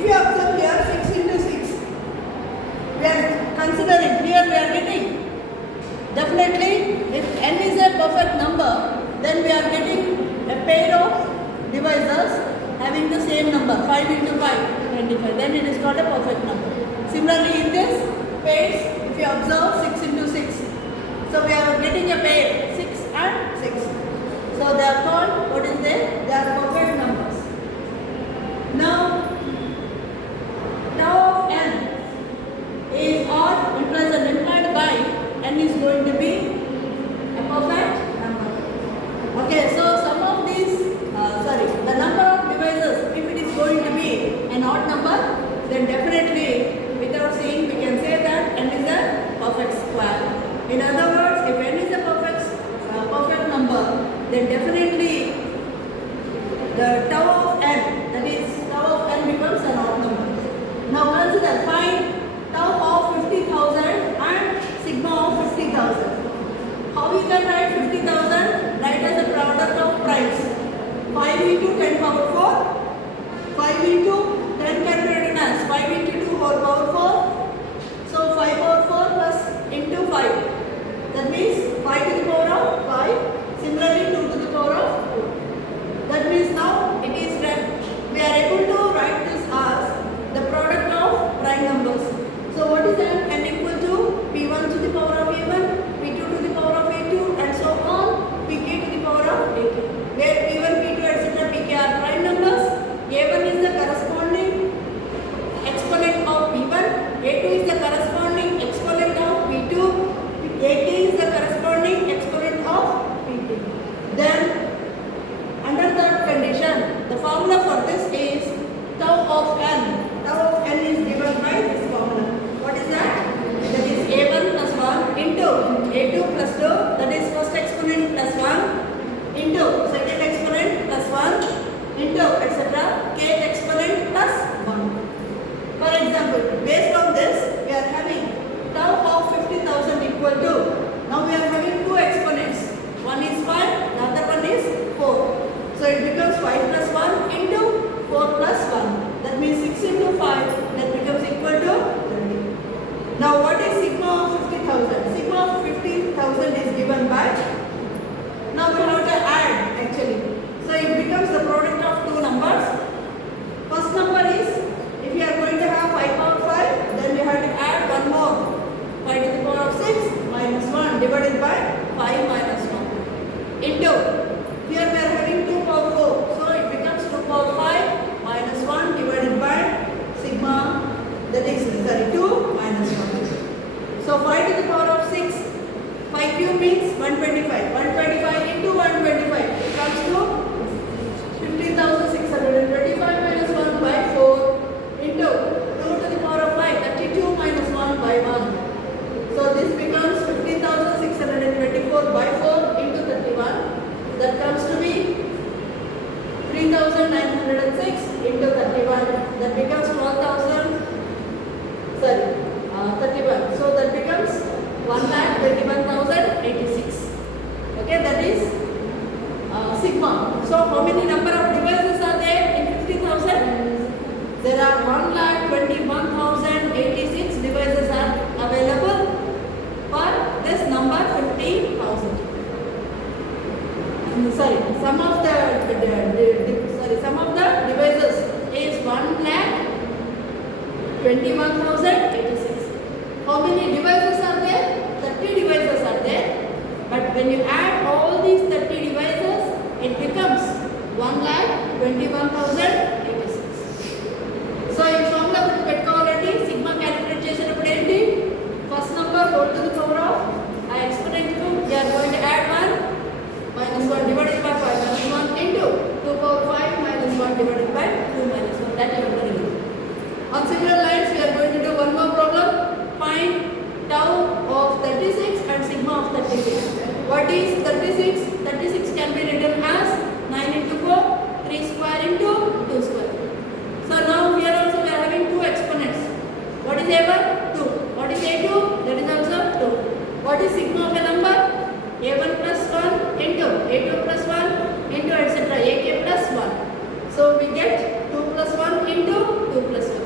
if you observe here 6 into 6, we are considering here we are getting definitely if n is a perfect number, then we are getting a pair of divisors having the same number 5 into 5 25, then it is called a perfect number. Similarly in this pairs, if you observe 6 into 6, so we are getting a pair 6 and 6, so they are called what is they are perfect numbers. Now tau of n is or implied by n is going to be a perfect number. Okay, so some of these the number of divisors, if it is going to be an odd number, then definitely without seeing we can say that n is a perfect square. In other words, if n is a perfect number, then definitely the tau of n, that is tau of n becomes an odd number. Now consider, find tau of 50,000 and sigma of 50,000. How we can write 50,000? Write as a product of primes. 5 into 10 power 4, 5 into 10 can be written as 5 into 2 whole power 4. So 5 power 4 plus into 5. That means 5 to the power of 5. Similarly 2 to the power of 2. That means now it is we are able to write this as the product of prime numbers. So what is n? N equal to p1 to the power of a1, p2 to the power of a2 and so on, pk to the power of ak. Where p1, p2 etc. pk are prime numbers. a1 is the corresponding exponent of p1, a2 is the corresponding exponent of p2, ak is the corresponding exponent of p3. Then under that condition, the formula for this is tau of n. Tau of n is given by this formula. What is that? That is a1 plus 1 into a2 plus 2, that is first exponent plus 1 into second exponent plus 1 into etc. kth exponent plus 1. For example, based on this, we are having tau of 50,000 equal to, now we are having two exponents. One is 5, the other one is 4. So it becomes 5 plus 1 into 4 plus 1. That means 6 into 5, that becomes equal to 20. Now what is sigma of 50,000? Sigma of 50,000 is given by, now we have to add actually. So it becomes the product of two numbers. First number is, if you are going to have 5 power 5, then we have to add one more. 5 to the power of 6 minus 1 divided by 5 minus 1 into, here we are having 2 power 4. So it becomes 2 power 5 minus 1 divided by sigma, that is 2 minus 1. So 5 to the power of 6, 5 cube means 125. 125 into 125, it comes to 15,625 minus 1 by 4 into 2 to the power of 5, 32 minus 1 by 1. So this becomes 15,624 by 4 into 31. That comes to be 3,906 into 31. That becomes 31. So that becomes 1,21,086. Okay, that is sigma. So how many number of divisors are there in 50,000? There are 1,21,086 divisors are available for this number 50,000. Sum of the divisors is 1,21,086. How many divisors are there? 30 divisors are there. But when you add all these 30 divisors, it becomes 1,21,086. So in formula with pedagogy, sigma calculate చేసినప్పుడు ఏంటి? First number whole to the power of exponent to, we are going to add 1 minus 1 divided by 5 minus 1 into 2 power 5 minus 1 divided by 2 minus 1. That you are going to do. On similar lines, we are going to do one more problem. Find tau of 36 and sigma of 36. What is 36? 36 can be written as 9 into 4, 3 square into 2 square. So now here also we are having two exponents. What is a1? 2. What is a2? That is also 2. What is sigma of a number? a1 plus 1 into a2 plus 1 into etc. ak plus 1. So we get 2 plus 1 into 2 plus 1.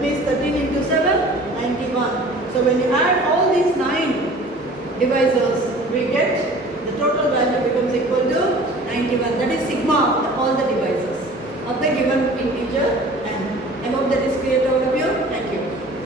That means 13 into 7, 91. So when you add all these 9 divisors, we get